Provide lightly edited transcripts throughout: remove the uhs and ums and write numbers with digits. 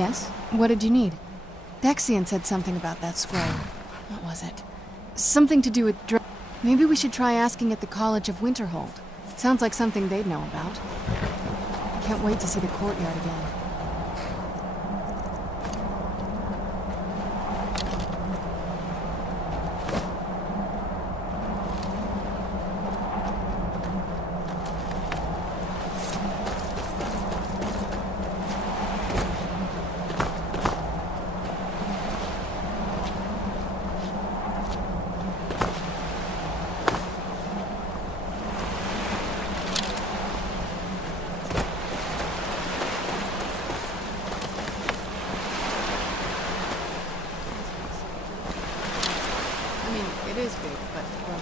Yes? What did you need? Dexian said something about that scroll. What was it? Something to do with Maybe we should try asking at the College of Winterhold. Sounds like something they'd know about. Can't wait to see the courtyard again. It is big, but well,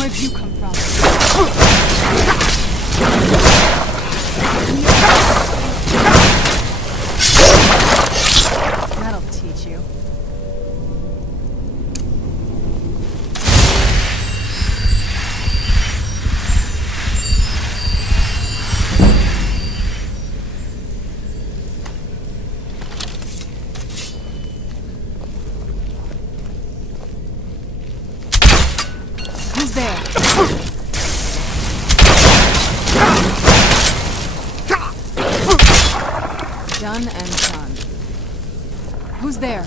Where'd you come from? That'll teach you. Who's there? Done and done. Who's there?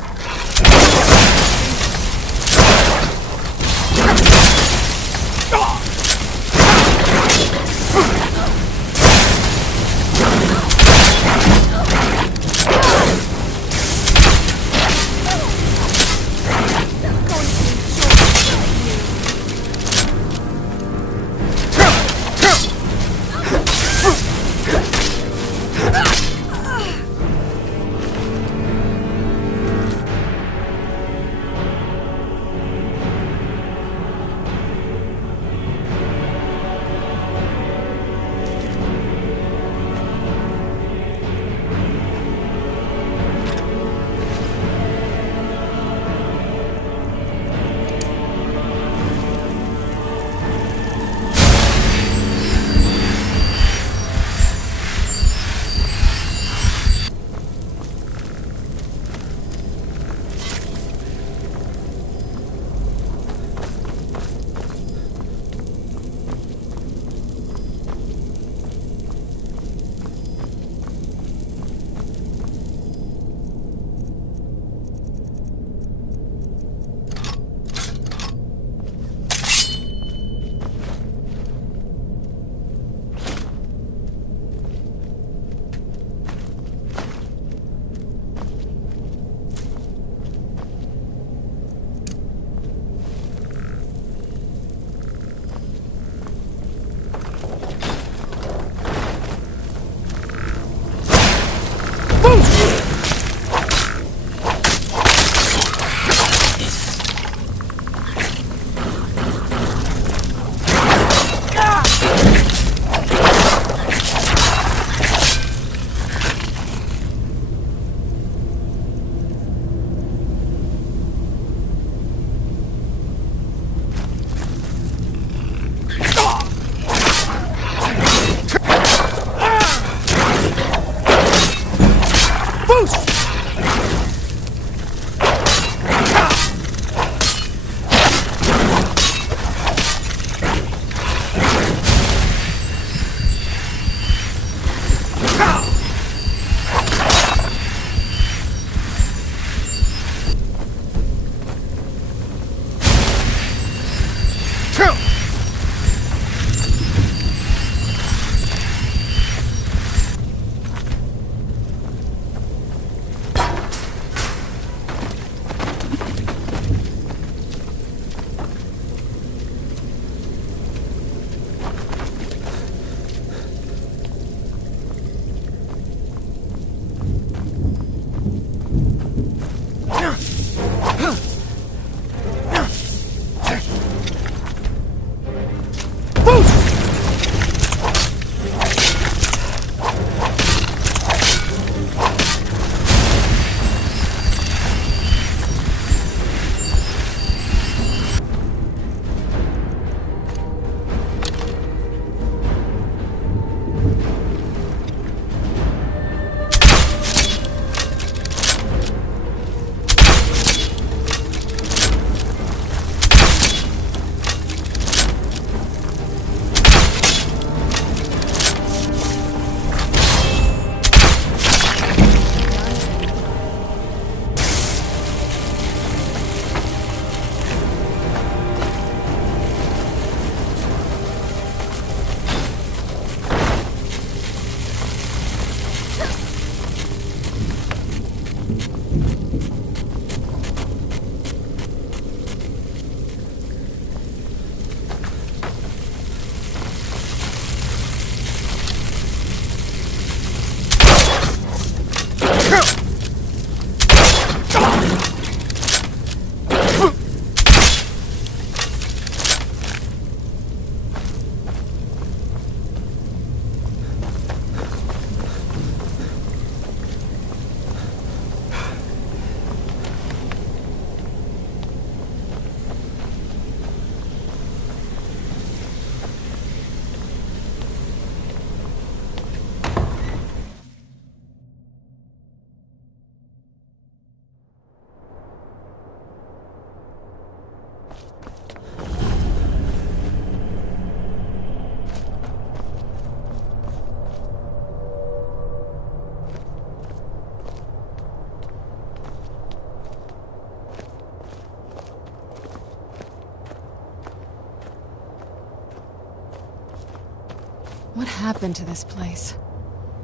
What happened to this place?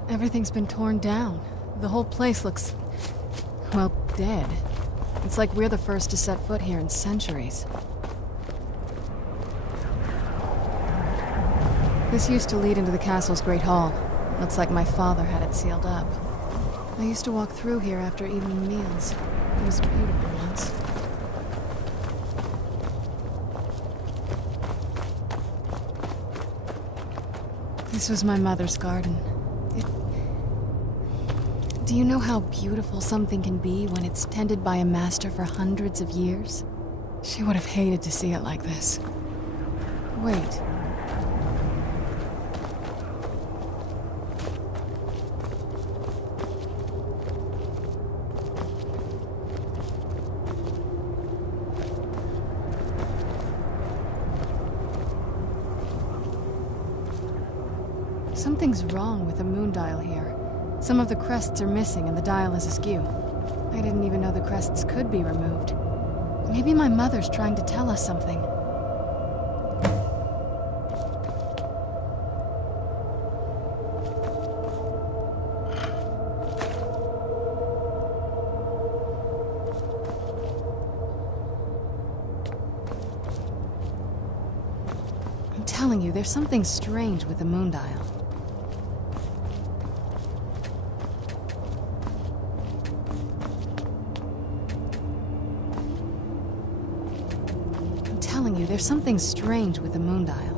Everything's been torn down. The whole place looks, well, dead. It's like we're the first to set foot here in centuries. This used to lead into the castle's great hall. Looks like my father had it sealed up. I used to walk through here after evening meals. It was beautiful once. This was my mother's garden. Do you know how beautiful something can be when it's tended by a master for hundreds of years? She would have hated to see it like this. Wait. Something's wrong with the moon dial here. Some of the crests are missing and the dial is askew. I didn't even know the crests could be removed. Maybe my mother's trying to tell us something. I'm telling you, there's something strange with the moon dial. There's something strange with the moon dial.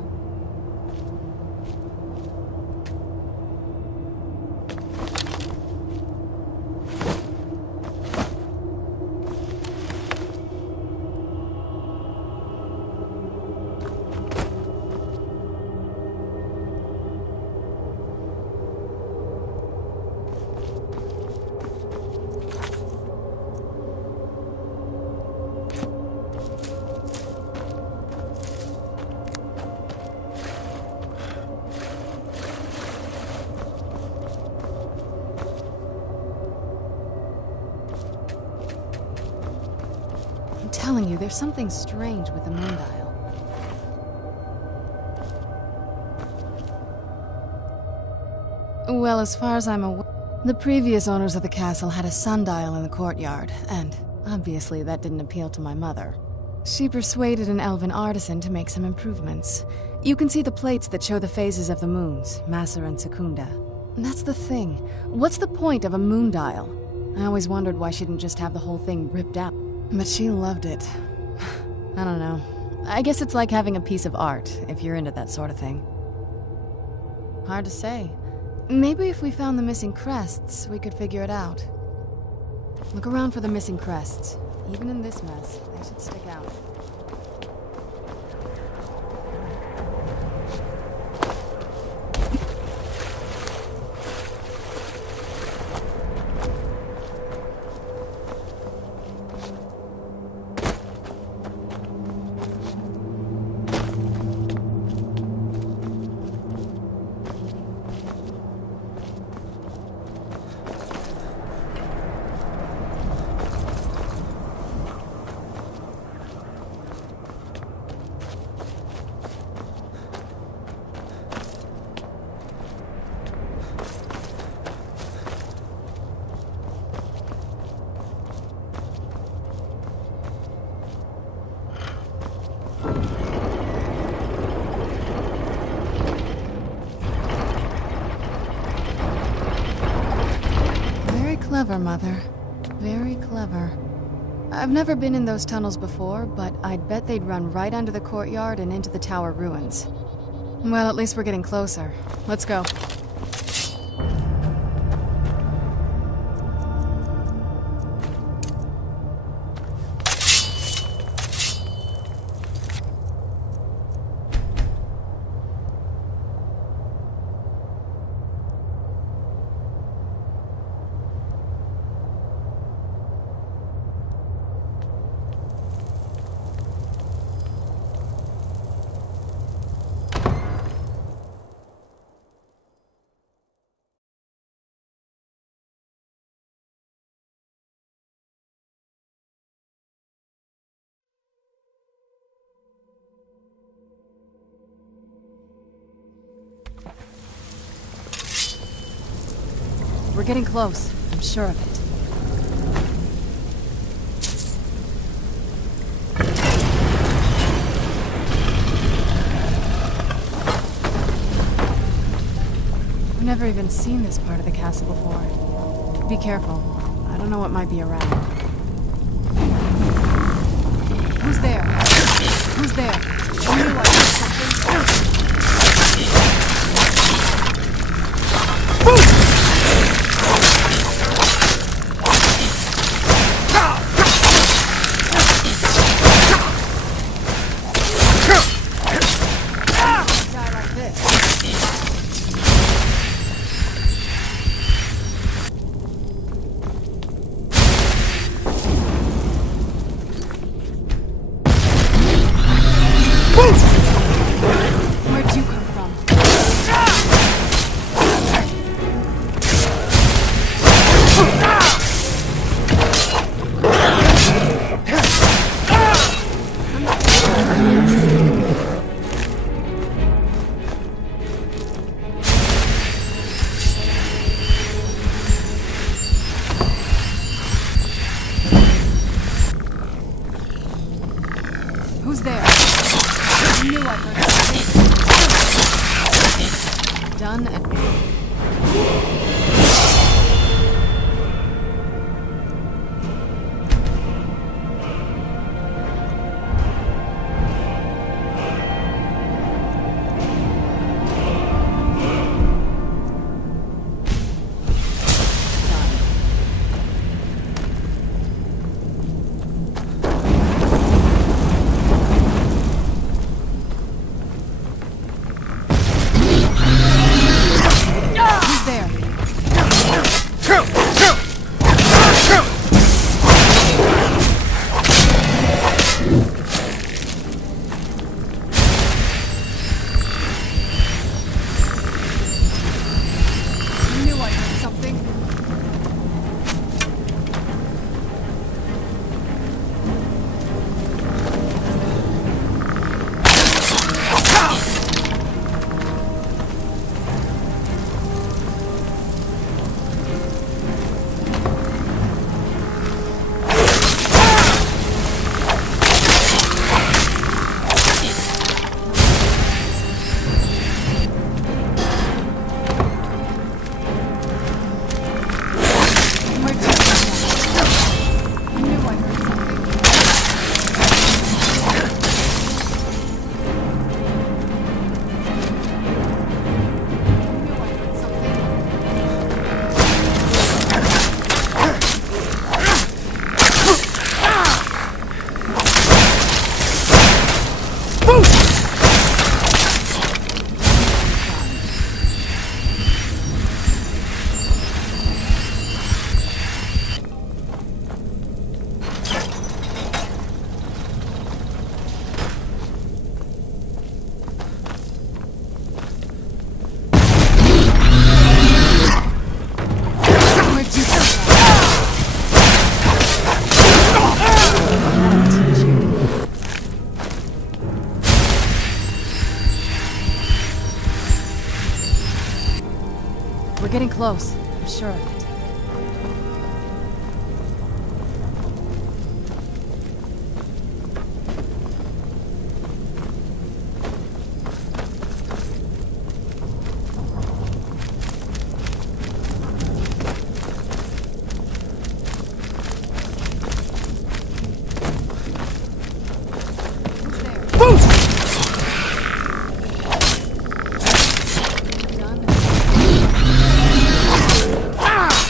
I'm telling you, there's something strange with the moon dial. Well, as far as I'm aware, the previous owners of the castle had a sundial in the courtyard, and obviously that didn't appeal to my mother. She persuaded an elven artisan to make some improvements. You can see the plates that show the phases of the moons, Maser and Secunda. And that's the thing. What's the point of a moon dial? I always wondered why she didn't just have the whole thing ripped out. But she loved it. I don't know. I guess it's like having a piece of art, if you're into that sort of thing. Hard to say. Maybe if we found the missing crests, we could figure it out. Look around for the missing crests. Even in this mess, they should stick out. Clever, Mother. Very clever. I've never been in those tunnels before, but I'd bet they'd run right under the courtyard and into the tower ruins. Well, at least we're getting closer. Let's go. We're getting close. I'm sure of it. I've never even seen this part of the castle before. Be careful. I don't know what might be around. Who's there? Who's there? I knew I heard something. Where'd you come from? Who's there? I knew I heard something. Done and... We're getting close. I'm sure of it. Ah!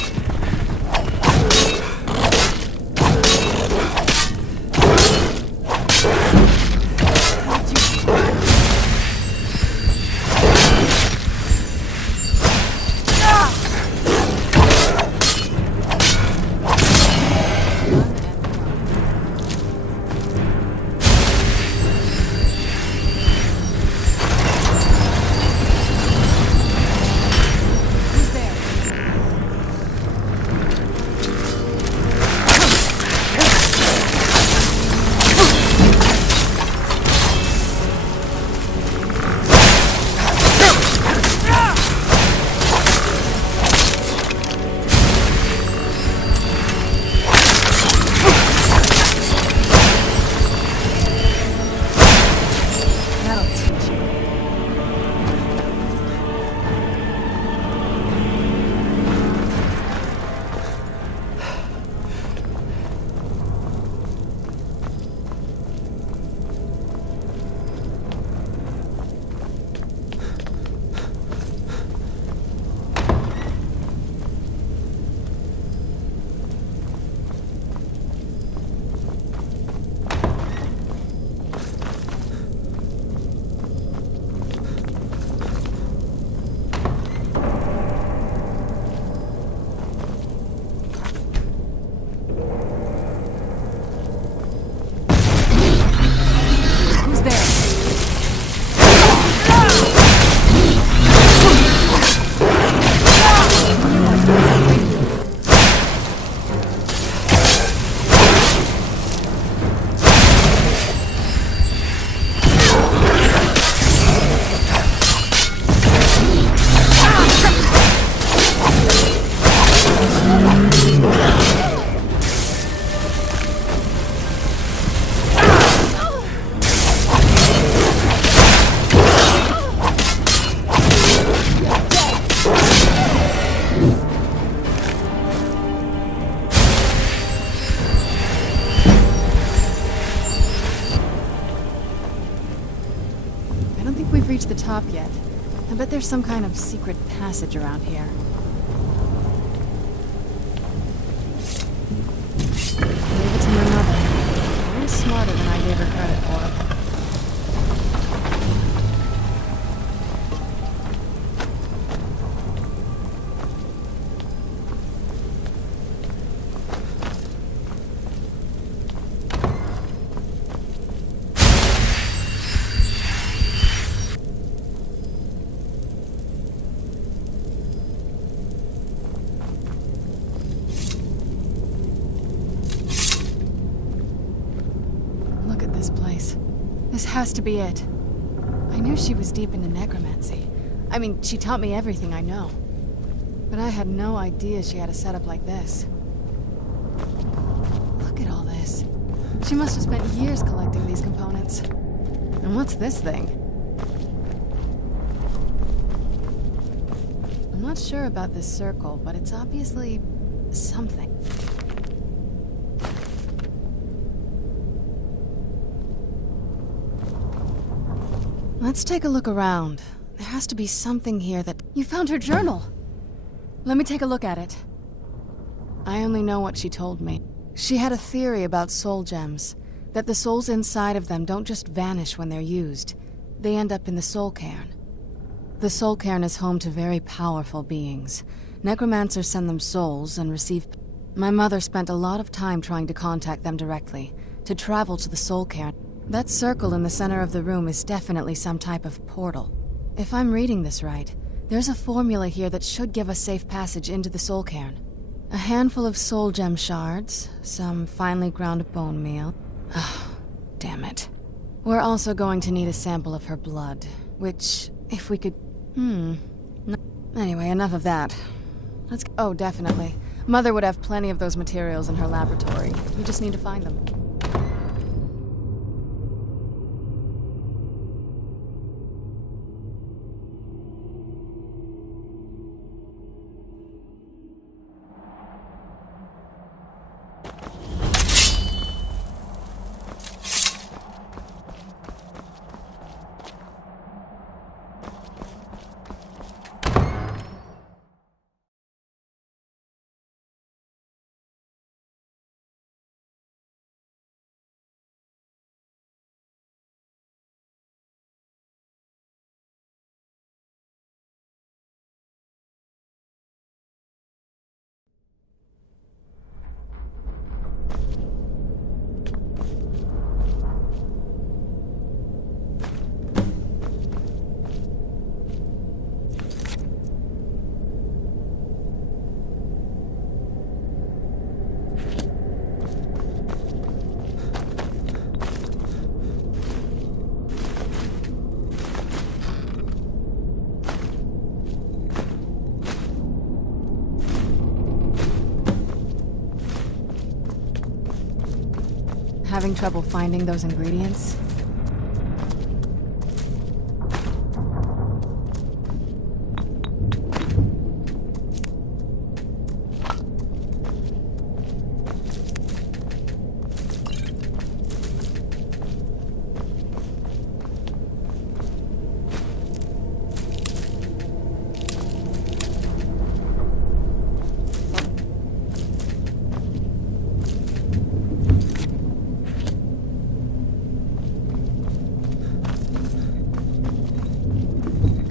the top yet. I bet there's some kind of secret passage around here. Leave it to my mother. Way smarter than I gave her credit for. This has to be it. I knew she was deep into necromancy. I mean, she taught me everything I know. But I had no idea she had a setup like this. Look at all this. She must have spent years collecting these components. And what's this thing? I'm not sure about this circle, but it's obviously something. Let's take a look around. There has to be something here that... You found her journal! Let me take a look at it. I only know what she told me. She had a theory about soul gems. That the souls inside of them don't just vanish when they're used. They end up in the soul cairn. The soul cairn is home to very powerful beings. Necromancers send them souls and receive... My mother spent a lot of time trying to contact them directly. To travel to the soul cairn. That circle in the center of the room is definitely some type of portal. If I'm reading this right, there's a formula here that should give us safe passage into the soul cairn. A handful of soul gem shards, some finely ground bone meal. Oh, damn it. We're also going to need a sample of her blood, which, if we could... No. Anyway, enough of that. Let's... Oh, definitely. Mother would have plenty of those materials in her laboratory. We just need to find them. Having trouble finding those ingredients?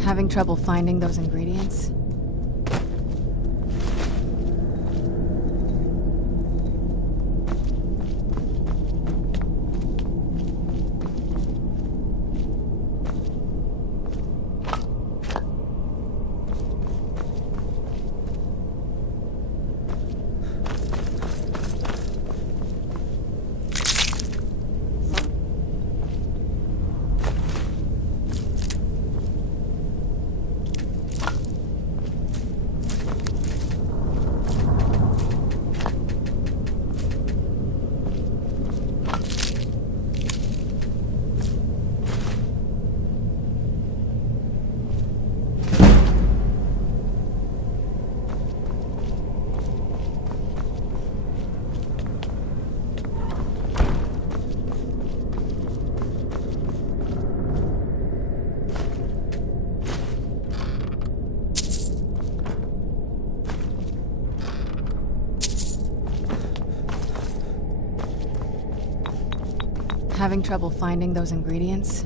Having trouble finding those ingredients? Having trouble finding those ingredients?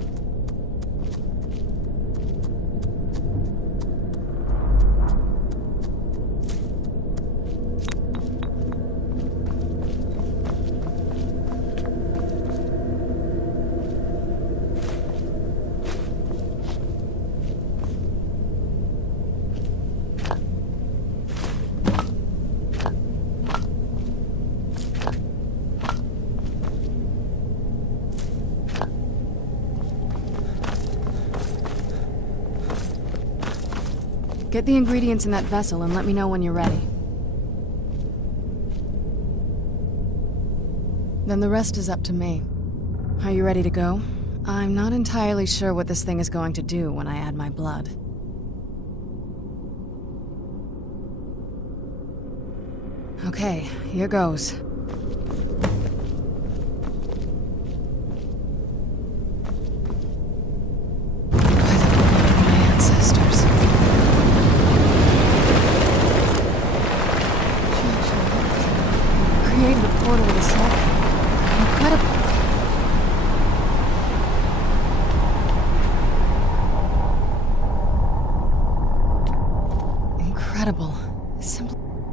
Get the ingredients in that vessel and let me know when you're ready. Then the rest is up to me. Are you ready to go? I'm not entirely sure what this thing is going to do when I add my blood. Okay, here goes. Incredible.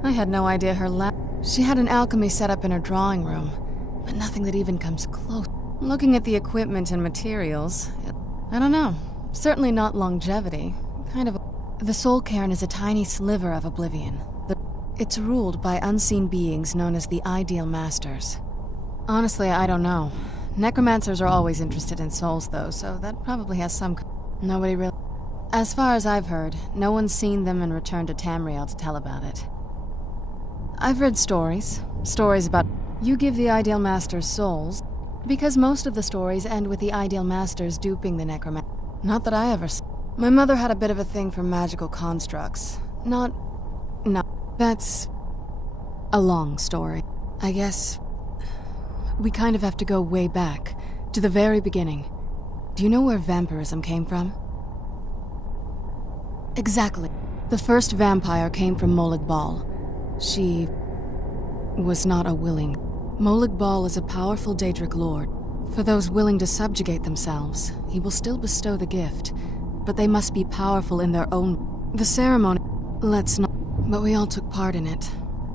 I had no idea her lab. She had an alchemy set up in her drawing room, but nothing that even comes close. Looking at the equipment and materials, I don't know. Certainly not longevity. The Soul Cairn is a tiny sliver of oblivion. It's ruled by unseen beings known as the Ideal Masters. Honestly, I don't know. Necromancers are always interested in souls, though, so that probably has some... Nobody really... As far as I've heard, no one's seen them and returned to Tamriel to tell about it. I've read stories about you give the Ideal Masters souls, because most of the stories end with the Ideal Masters duping the necromancer. Not that I ever saw. My mother had a bit of a thing for magical constructs. No, that's a long story. I guess we kind of have to go way back, to the very beginning. Do you know where vampirism came from? Exactly. The first vampire came from Molag Bal. She was not a willing. Molag Bal is a powerful Daedric lord. For those willing to subjugate themselves, he will still bestow the gift, but they must be powerful in their own... The ceremony... Let's not... But we all took part in it.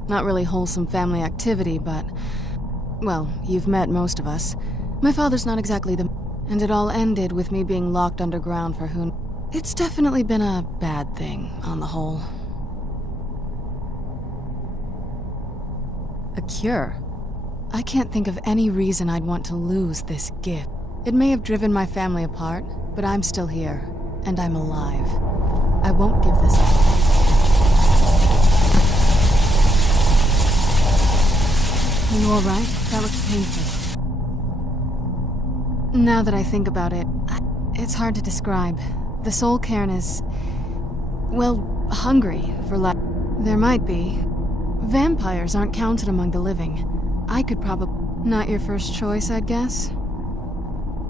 Not really wholesome family activity, but... Well, you've met most of us. My father's not exactly the... And it all ended with me being locked underground for who... It's definitely been a bad thing, on the whole. A cure? I can't think of any reason I'd want to lose this gift. It may have driven my family apart, but I'm still here, and I'm alive. I won't give this up. Are you alright? That looked painful. Now that I think about it, it's hard to describe. The Soul Cairn is... well, hungry for life. There might be. Vampires aren't counted among the living. I could probably... Not your first choice, I'd guess?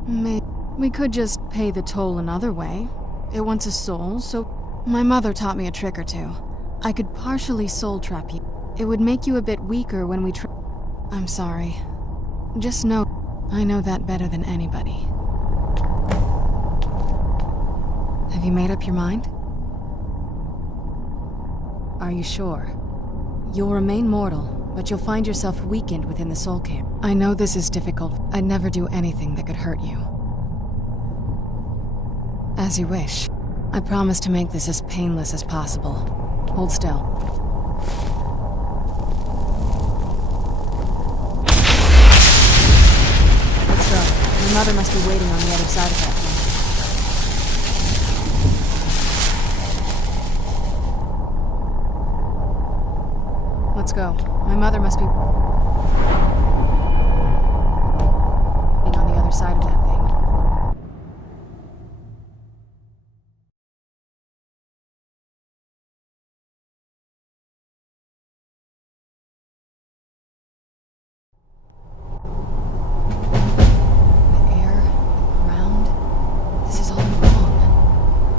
We could just pay the toll another way. It wants a soul, so... My mother taught me a trick or two. I could partially soul trap you. It would make you a bit weaker when we I'm sorry. Just know, I know that better than anybody. Have you made up your mind? Are you sure? You'll remain mortal, but you'll find yourself weakened within the Soul Cairn. I know this is difficult. I'd never do anything that could hurt you. As you wish. I promise to make this as painless as possible. Hold still. Let's go. My mother must be waiting on the other side of that thing. Let's go. My mother must be...